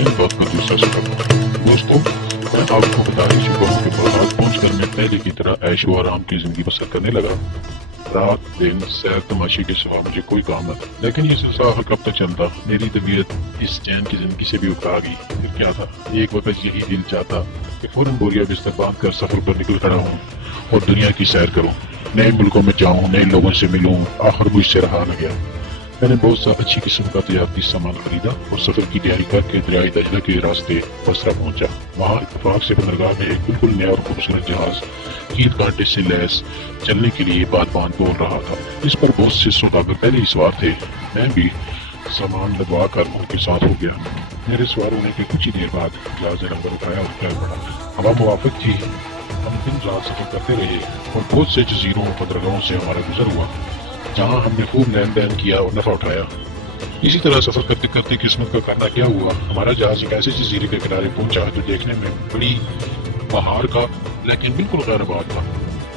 سندھ باغ کا دوسرا سفر۔ دوستوں، میں آپ کو بتا ہی چکا ہوں کہ باغات پہنچ کر میں پہلے کی طرح عیش و آرام کی زندگی بسر کرنے لگا۔ رات دن سیر تماشی کے سوا مجھے کوئی کام نہ تھا، لیکن یہ سلسلہ آخر کب تک چلتا؟ میری طبیعت اس چین کی زندگی سے بھی اکتا گئی۔ پھر کیا تھا، ایک وقت یہی دل چاہتا کہ فوراً بوریا بستر باندھ کر سفر پر نکل کھڑا ہوں اور دنیا کی سیر کروں، نئے ملکوں میں جاؤں، نئے لوگوں سے ملوں۔ آخر مجھ سے رہا نہ گیا۔ میں نے بہت سا اچھی قسم کا تجارتی سامان خریدا اور سفر کی تیاری کر کے دریائے دجلہ کے راستے بصرہ پہنچا۔ وہاں اتفاق سے بندرگاہ میں ایک بالکل نیا اور خوبصورت جہاز قید کانٹے سے لیس چلنے کے لیے بادبان بول رہا تھا۔ اس پر بہت سے سوداگر پہلے ہی سوار تھے۔ میں بھی سامان لدوا کر ان کے ساتھ ہو گیا۔ میرے سوار ہونے کے کچھ ہی دیر بعد جہاز نے لنگر اٹھایا اور چل پڑا۔ ہوا موافق تھی، ہم دن رات سفر کرتے رہے اور بہت سے جزیروں اور بندرگاہوں سے ہمارا گزر ہوا، جہاں ہم نے خوب لین دین کیا اور نفع اٹھایا۔ اسی طرح سفر کرتے کرتے قسمت کا کرنا کیا ہوا، ہمارا جہاز ایک ایسے جزیرے کے کنارے پہنچا جو دیکھنے میں بڑی بہار کا لیکن بالکل غیر آباد تھا۔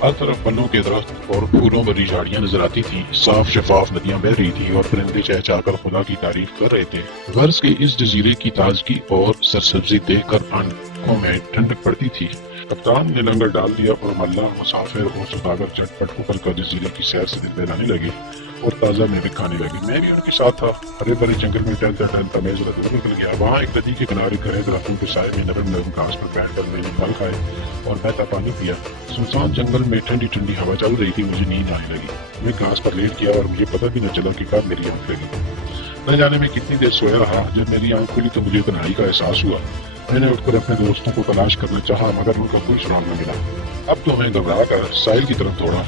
ہر طرف پھلوں کے درخت اور پھولوں بھری جھاڑیاں نظر آتی تھیں، صاف شفاف ندیاں بہہ رہی تھیں اور پرندے چہچہا کر خدا کی تعریف کر رہے تھے۔ غرض کے اس جزیرے کی تازگی اور سرسبزی دیکھ کر آنکھوں میں ٹھنڈک پڑتی تھی۔ کپتان نے لنگر ڈال دیا اور ملا، مسافر اور سوداگر چٹ پٹ اکڑ کر جزیرے کی سیر سے دل بہلانے لگے اور تازہ میوے کھانے لگے۔ میں بھی ان کے ساتھ تھا۔ ہرے بھرے جنگل میں ٹہلتا ٹہلتا میں ذرا دور نکل گیا۔ وہاں ایک ندی کے کنارے گھنے درختوں کے سائے میں نرم نرم گھاس پر بیٹھ کر میں نے پھل کھائے اور بہتا پانی پیا۔ سنسان جنگل میں ٹھنڈی ٹھنڈی ہوا چل رہی تھی، مجھے نیند آنے لگی۔ میں گھاس پر لیٹ گیا اور مجھے پتہ بھی نہ چلا کہ کب میری آنکھ لگی۔ نہ جانے میں کتنی دیر سویا رہا۔ جب میری آنکھ کھلی تو مجھے تنہائی کا احساس ہوا۔ میں نے اٹھ کر اپنے دوستوں کو تلاش کرنا چاہا مگر ان کا کوئی سراغ نہ ملا۔ اب تو میں گھبرا کر ساحل کی طرف دوڑا۔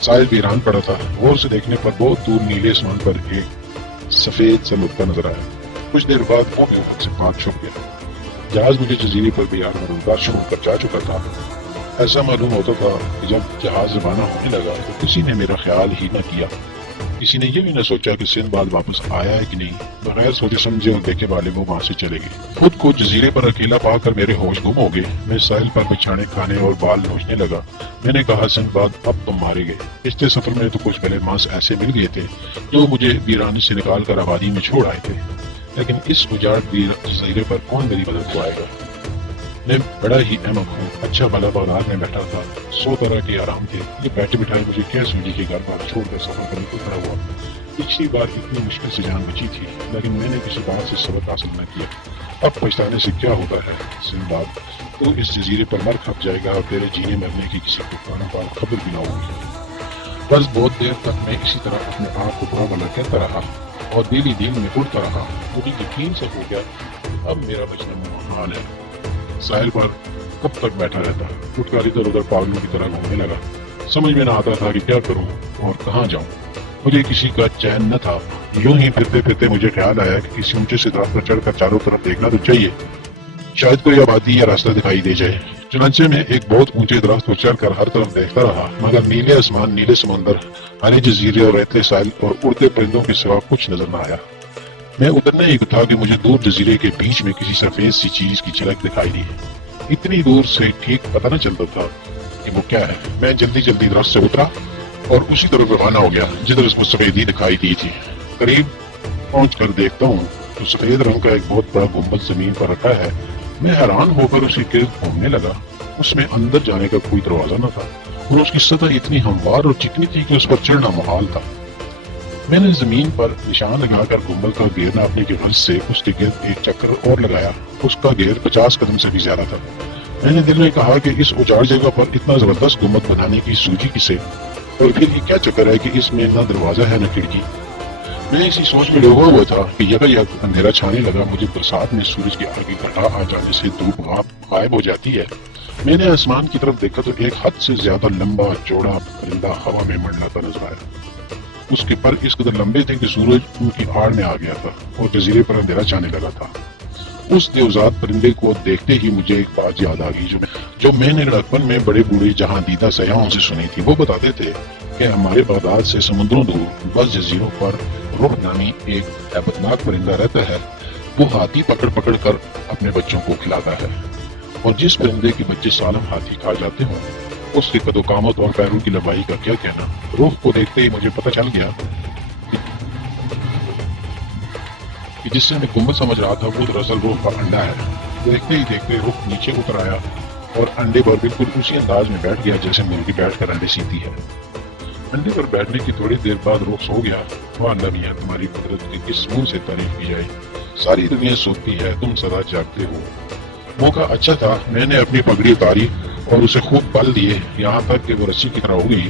ساحل ویران پڑا تھا۔ غور سے دیکھنے پر بہت دور نیلے آسمان پر ایک سفید سا لطفہ نظر آیا۔ کچھ دیر بعد وہ بھی افق سے پاک چھپ گیا۔ جہاز مجھے جزیرے پر بھی آر شروع کر جا چکا تھا۔ ایسا معلوم ہوتا تھا کہ جب جہاز روانہ ہونے لگا تو کسی نے میرا خیال ہی نہ کیا۔ کسی نے یہ بھی نہ سوچا کہ سندھ بعد واپس آیا ہے کہ نہیں۔ بغیر سوچے سمجھے اور دیکھے والے وہ وہاں سے چلے گئے۔ خود کو جزیرے پر اکیلا پا کر میرے ہوش گم ہو گئے۔ میں ساحل پر بچھانے کھانے اور بال نوچنے لگا۔ میں نے کہا، سندھ بعد اب تم مارے گئے۔ پچھلے سفر میں تو کچھ بھلے ماس ایسے مل گئے تھے جو مجھے ویرانی سے نکال کر آبادی میں چھوڑ آئے تھے، لیکن اس اجاڑ جزیرے پر کون میری مدد کو آئے گا؟ میں بڑا ہی احمق ہوں۔ اچھا بھلا بغداد میں بیٹھا تھا، 100 طرح کے آرام تھے۔ یہ بیٹھے بٹھائے مجھے کیا سوجی کے گھر بار چھوڑ کر سفر پر نکل کھڑا ہوا۔ پچھلی بار اتنی مشکل سے جان بچی تھی، لیکن میں نے کسی بات سے سبق حاصل نہ کیا۔ اب پچھتانے سے کیا ہوتا ہے؟ سندباد، تو اس جزیرے پر مر کھپ جائے گا اور تیرے جینے مرنے کی کسی کو بار خبر بھی نہ ہوگی۔ بس بہت دیر تک میں اسی طرح اپنے آپ کو برا بھلا کہتا رہا اور دل ہی دل میں اڑتا رہا۔ مجھے یقین سے ہو گیا اب میرا بچنا محال ہے۔ ساحل پر کب تک بیٹھا رہتا؟ اٹھ کر ادھر ادھر پاگلوں کی طرح گھومنے لگا۔ سمجھ میں نہ آتا تھا کہ کیا کروں اور کہاں جاؤں۔ مجھے کسی کا چین نہ تھا۔ یوں ہی پھرتے پھرتے مجھے خیال آیا کہ کسی اونچے سے درخت پر چڑھ کر چاروں طرف دیکھنا تو چاہیے، شاید کوئی آبادی یا راستہ دکھائی دے جائے۔ چنانچہ میں ایک بہت اونچے درخت پر چڑھ کر ہر طرف دیکھتا رہا، مگر نیلے آسمان، نیلے سمندر، ہرے جزیرے اور ریتلے ساحل اور اڑتے پرندوں کے سوا کچھ نظر نہ آیا۔ میں اترنے ہی تھا کہ مجھے دور جزیرے کے بیچ میں کسی سفید سی چیز کی جھلک دکھائی دی۔ اتنی دور سے ٹھیک پتہ نہ چلتا تھا کہ وہ کیا ہے۔ میں جلدی جلدی درخت سے اترا اور اسی طرف روانہ ہو گیا جدھر اس کو سفیدی دکھائی دی تھی۔ قریب پہنچ کر دیکھتا ہوں تو سفید رنگ کا ایک بہت بڑا گنبد زمین پر رکھا ہے۔ میں حیران ہو کر اسی گرد گھومنے لگا۔ اس میں اندر جانے کا کوئی دروازہ نہ تھا اور اس کی سطح اتنی ہموار اور چکنی تھی کہ اس پر چڑھنا محال تھا۔ میں نے زمین پر نشان لگا کر گنبد کا گھیر ناپنے کی غرض سے اس کے گرد ایک چکر اور لگایا۔ اس کا گھیر 50 قدم سے بھی زیادہ تھا۔ میں نے دل میں کہا کہ اس اجاڑ جگہ پر اتنا زبردست گنبد بنانے کی سوجی کسے، اور پھر یہ کیا چکر ہے کہ اس میں نہ دروازہ ہے نہ کھڑکی۔ میں اسی سوچ میں ڈوبا ہوا تھا کہ یکا اندھیرا چھانے لگا۔ مجھے برسات میں سورج کی آگے گھٹا آ جانے سے دھوپ غائب ہو جاتی ہے۔ میں نے آسمان کی طرف دیکھا تو ایک حد سے زیادہ لمبا چوڑا پرندہ ہوا میں منڈلاتا نظر آیا۔ اس کے پر اس قدر لمبے تھے کہ سورج ان کی آڑ میں آ گیا تھا اور جزیرے پر اندھیرا چھانے لگا تھا۔ اس دیوزات پرندے کو دیکھتے ہی مجھے ایک بات یاد آ گئی جو میں نے لڑکپن میں بڑے بوڑھے جہاں دیدہ سیاحوں سے سنی تھی۔ وہ بتاتے تھے کہ ہمارے بغداد سے سمندروں دور بس جزیروں پر رخ نامی ایک ہیبتناک پرندہ رہتا ہے۔ وہ ہاتھی پکڑ پکڑ کر اپنے بچوں کو کھلاتا ہے، اور جس پرندے کے بچے سالم ہاتھی کھا جاتے ہوں اس کے قد و قامت اور پیروں کی لمبائی کا کیا کہنا۔ رخ کو دیکھتے ہی مجھے پتہ چل گیا کہ جس سے میں گنبد سمجھ رہا تھا وہ دراصل روح کا انڈا ہے۔ دیکھتے ہی دیکھتے رخ نیچے اتر آیا اور انڈے پر بالکل اسی انداز میں بیٹھ گیا جیسے مرغی بیٹھ کر انڈے سیتی ہے۔ انڈے پر بیٹھنے کی تھوڑی دیر بعد رخ سو گیا۔ واہ اللہ میاں، تمہاری قدرت کی کس منہ سے تعریف کی جائے، ساری دنیا سوتی ہے، تم سدا جاگتے ہو۔ موقع اچھا تھا، میں نے اپنی پگڑی اتاری اور اسے خوب بل دیے یہاں تک کہ وہ رسی کی طرح ہو گئی۔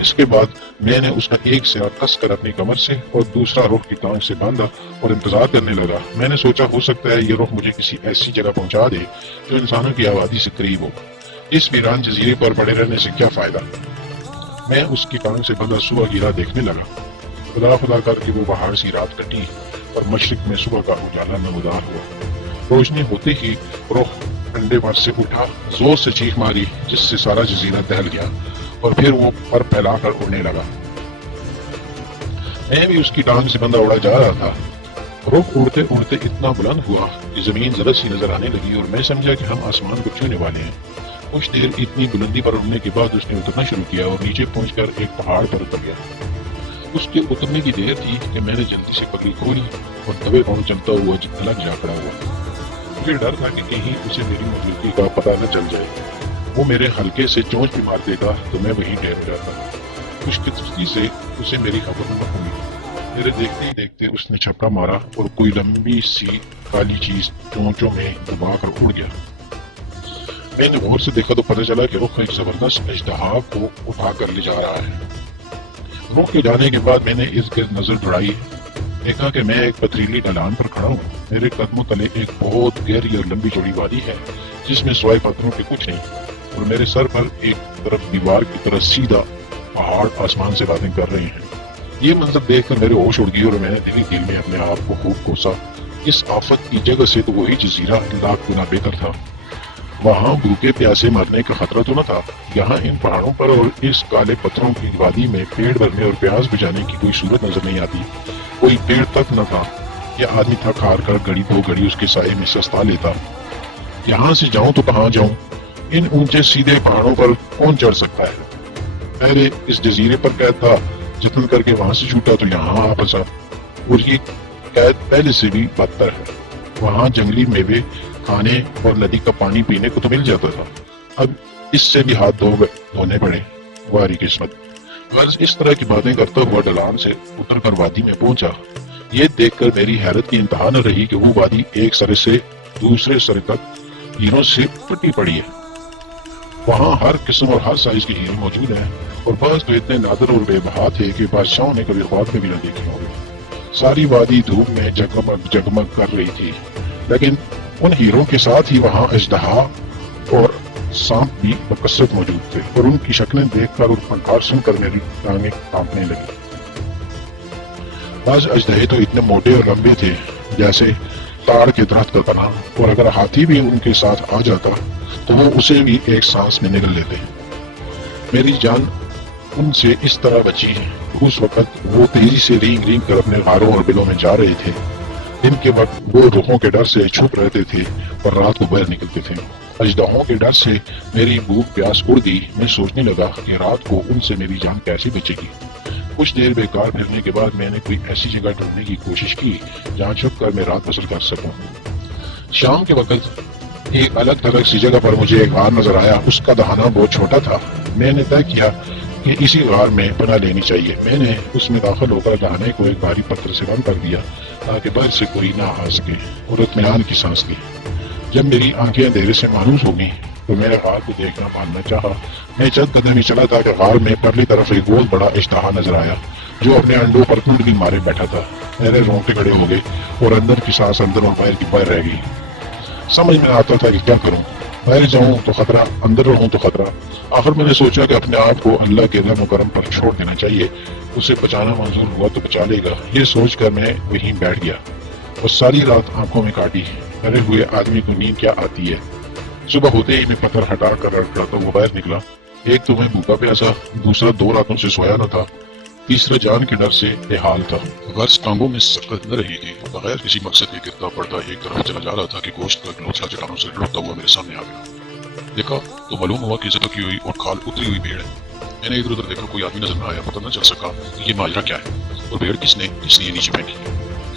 اس کے بعد میں نے اس کا ایک سرا کس کر اپنی کمر سے اور دوسرا رخ کی ٹانگ سے باندھا اور انتظار کرنے لگا۔ میں نے سوچا ہو سکتا ہے یہ رخ مجھے کسی ایسی جگہ پہنچا دے جو انسانوں کی آبادی سے قریب ہو۔ اس ویران جزیرے پر پڑے رہنے سے کیا فائدہ۔ میں اس کی ٹانگ سے بندھا صبح گیرا دیکھنے لگا۔ خدا خدا کر کے وہ پہاڑ سی رات کٹی اور مشرق میں صبح کا اجالا نمودار ہوا۔ روشنی ہوتے ہی رخ انڈے پر سے اٹھا، زور سے چیخ ماری جس سے سارا جزیرہ دہل گیا اور پھر وہ پر پھیلا کر اڑنے لگا۔ میں بھی اس کی ٹانگ سے بندھا اڑا جا رہا تھا۔ رخ اڑتے اڑتے اتنا بلند ہوا کہ زمین ذرا سی نظر آنے لگی اور میں سمجھا کہ ہم آسمان کو چھونے والے ہیں۔ کچھ دیر اتنی بلندی پر اڑنے کے بعد اس نے اترنا شروع کیا اور نیچے پہنچ کر ایک پہاڑ پر اتر گیا۔ اس کے اترنے کی دیر تھی کہ میں نے جلدی سے پگڑی کھولی اور دبے پاؤں چلتا ہوا الگ جا کھڑا ہوا۔ مجھے ڈر تھا کہ کہیں اسے میری موجودگی کا پتہ نہ چل جائے، وہ میرے حلقے سے چونچ بھی مار دے گا تو میں وہیں ڈیر ہو جاتا۔ خوش قسمتی سے اسے میری خبر نہ ہوئی۔ میرے دیکھتے ہی دیکھتے اس نے چھپڑا مارا اور کوئی لمبی سی کالی چیز چونچوں میں دبا کر اڑ گیا۔ میں نے غور سے دیکھا تو پتہ چلا کہ رخ ایک زبردست اژدہا کو اٹھا کر لے جا رہا ہے۔ رخ کے جانے کے بعد میں نے اس گرد نظر دوڑائی، دیکھا کہ میں ایک پتھریلی ڈھلان پر کھڑا ہوں۔ میرے قدموں تلے ایک بہت گہری اور لمبی چوڑی وادی ہے جس میں سوائے پتھروں کے کچھ نہیں، اور میرے سر پر ایک طرف دیوار کی طرح سیدھا پہاڑ آسمان سے باتیں کر رہے ہیں۔ یہ منظر دیکھ کر میرے ہوش اڑ گئی اور میں نے دل میں اپنے آپ کو خوب کوسا۔ اس آفت کی جگہ سے تو وہی جزیرہ لاکھ گنا بہتر تھا۔ وہاں بھوکے پیاسے مرنے کا خطرہ تو نہ تھا، یہاں ان پہاڑوں پر اور اس کالے پتھروں کی وادی میں پیڑ بھرنے اور پیاس بجانے کی کوئی صورت نظر نہیں آتی۔ کوئی پیڑ تک نہ تھا، یہ آدمی تھک ہار کر گھڑی دو گھڑی اس کے سائے میں سستا لیتا۔ یہاں سے جاؤں تو کہاں جاؤں، ان اونچے سیدھے پہاڑوں پر کون چڑھ سکتا ہے۔ پہلے اس جزیرے پر قید تھا، جتن کر کے وہاں سے چھوٹا تو یہاں آ پھنسا، اور یہ قید پہلے سے بھی بدتر ہے۔ وہاں جنگلی میوے کھانے اور ندی کا پانی پینے کو تو مل جاتا تھا، اب اس سے بھی ہاتھ دھونے پڑے۔ واری قسمت۔ غرض اس طرح کی باتیں کرتا ہوا ڈھلان سے اتر کر وادی میں پہنچا۔ یہ دیکھ کر میری حیرت کی انتہا نہ رہی کہ وہ وادی ایک سرے سے دوسرے سرے تک ہیروں سے پٹی پڑی ہے۔ وہاں ہر قسم اور ہر سائز کے ہیرے موجود ہیں، اور بعض تو اتنے نادر اور بے بہا تھے کہ بادشاہوں نے کبھی خواب میں بھی نہ دیکھے ہوں گے۔ ساری وادی دھوپ میں جگمگ جگمگ کر رہی تھی، لیکن ان ہیروں کے ساتھ ہی وہاں اژدہا اور سانپ بھی بکثرت موجود تھے، اور ان کی شکلیں دیکھ کر اور فنکار سن کر میری ٹانگیں کانپنے لگی۔ بعض اژدہے تو اتنے موٹے اور لمبے تھے جیسے تاڑ کے درخت کا تنا، اور اگر ہاتھی بھی ان کے ساتھ آ جاتا تو وہ اسے بھی ایک سانس میں نگل لیتے۔ میری جان ان سے اس طرح بچی۔ اس وقت وہ تیزی سے رینگ رینگ کر اپنے غاروں اور بلوں میں جا رہے تھے۔ دن کے وقت وہ رخوں کے ڈر سے چھپ رہتے تھے اور رات کو باہر نکلتے تھے۔ اژدہوں کے ڈر سے میری بھوک پیاس اڑ گئی۔ میں سوچنے لگا کہ رات کو ان سے میری جان کیسے بچے گی۔ کچھ دیر بیکار پھرنے کے بعد میں نے کوئی ایسی جگہ ڈھونڈنے کی کوشش کی جہاں چھپ کر میں رات بسر کر سکوں۔ شام کے وقت ایک الگ تھلگ سی جگہ پر مجھے ایک غار نظر آیا۔ اس کا دہانہ بہت چھوٹا تھا۔ میں نے طے کیا کہ اسی غار میں پناہ لینی چاہیے۔ میں نے اس میں داخل ہو کر دہانے کو ایک بھاری پتھر سے بند کر دیا تاکہ باہر سے کوئی نہ آ سکے، اور اطمینان کی سانس لی۔ جب میری آنکھیں اندھیرے سے مانوس ہو گئیں تو میرے غار کو دیکھنا ماننا چاہا۔ میں چند قدم ہی چلا تھا کہ غار میں پرلی طرف ایک بہت بڑا اژدہا نظر آیا جو اپنے انڈوں پر کنڈلی مارے بیٹھا تھا۔ میرے رونگٹے کھڑے ہو گئے اور اندر کی سانس اندر اور باہر کی باہر رہ گئی۔ سمجھ میں آتا تھا کہ کیا کروں، باہر جاؤں تو خطرہ، اندر رہوں تو خطرہ۔ آخر میں نے سوچا کہ اپنے آپ کو اللہ کے رحم و کرم پر چھوڑ دینا چاہیے، اسے بچانا منظور ہوا تو بچا لے گا۔ یہ سوچ کر میں وہیں بیٹھ گیا اور ساری رات آنکھوں میں کاٹی۔ مرے ہوئے آدمی کو نیند کیا آتی ہے۔ صبح ہوتے ہی میں پتھر ہٹا کر رڑکڑاتا ہوا باہر نکلا۔ ایک تو میں بھوکا پیاسا، دوسرا 2 راتوں سے سویا نہ تھا، تیسرا جان کے ڈر سے بے حال تھا۔ غرض ٹانگوں میں سکت نہ رہی تھی، بغیر کسی مقصد کے گرتا پڑتا ایک طرف چلا جا رہا تھا کہ گوشت کا گلوچھا چٹانوں سے لڑتا ہوا میرے سامنے آ گیا۔ دیکھا تو معلوم ہوا کہ ذبح کی ہوئی اور کھال اتری ہوئی بھیڑ ہے۔ میں نے ادھر ادھر دیکھا، کوئی آدمی نظر نہ آیا، پتہ نہ چل سکا کہ یہ ماجرا کیا ہے اور بھیڑ کس نے یہ نیچے پھینکی۔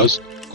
10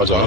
1000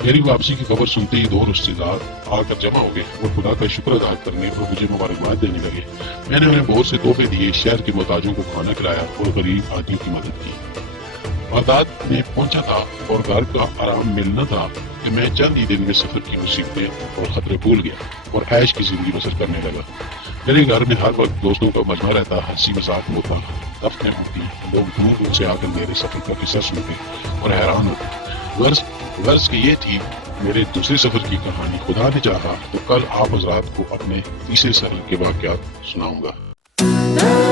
میری واپسی کی خبر سنتے ہی 2 رشتے دار آ کر جمع ہو گئے اور خدا کا شکر ادا کرنے اور مجھے مبارکباد دینے لگے۔ میں نے انہیں بہت سے تحفے دیے، شہر کے محتاجوں کو کھانا کھلایا اور غریب آدمیوں کی مدد کی۔ بغداد میں پہنچا تھا اور گھر کا آرام ملنا تھا کہ میں چند ہی دن میں سفر کی مصیبتیں اور خطرے بھول گیا اور عیش کی زندگی بسر کرنے لگا۔ میرے گھر میں ہر وقت دوستوں کا مجمع رہتا، ہنسی مذاق ہوتا، دفتریں ہوتی، لوگ دور دور سے آ کر میرے سفر کا قصہ سنتے اور حیران ہوتے۔ غرض کہ یہ تھی میرے دوسرے سفر کی کہانی۔ خدا نے چاہا تو کل آپ حضرات کو اپنے تیسرے سفر کے واقعات سناؤں گا۔